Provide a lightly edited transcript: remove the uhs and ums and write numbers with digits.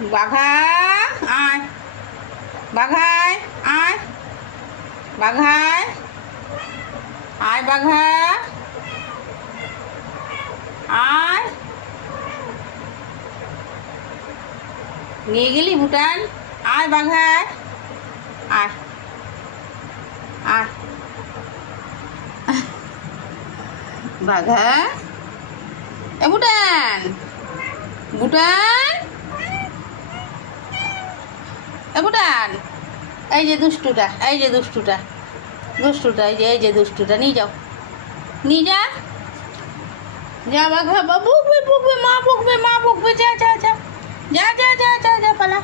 বাঘা আয়, বাঘায় আয়, বাঘায় আয়, বাঘা আয়। নিয়ে গেলি ভুটান? আয় বাঘায় আয়, আয় বাঘা। এ ভুটান, ভুটান, এ ভুটান। এই যে দুষ্টুটা, এই যে দুষ্টুটা, দুষ্টুটা, এই যে দুষ্টুটা, নিয়ে যাও, নিয়ে যা, যা বাঘা। বা বকবে, বকবে, মা বকবে, মা বকবে, যা যা যা যা যা যা যা যা পালা।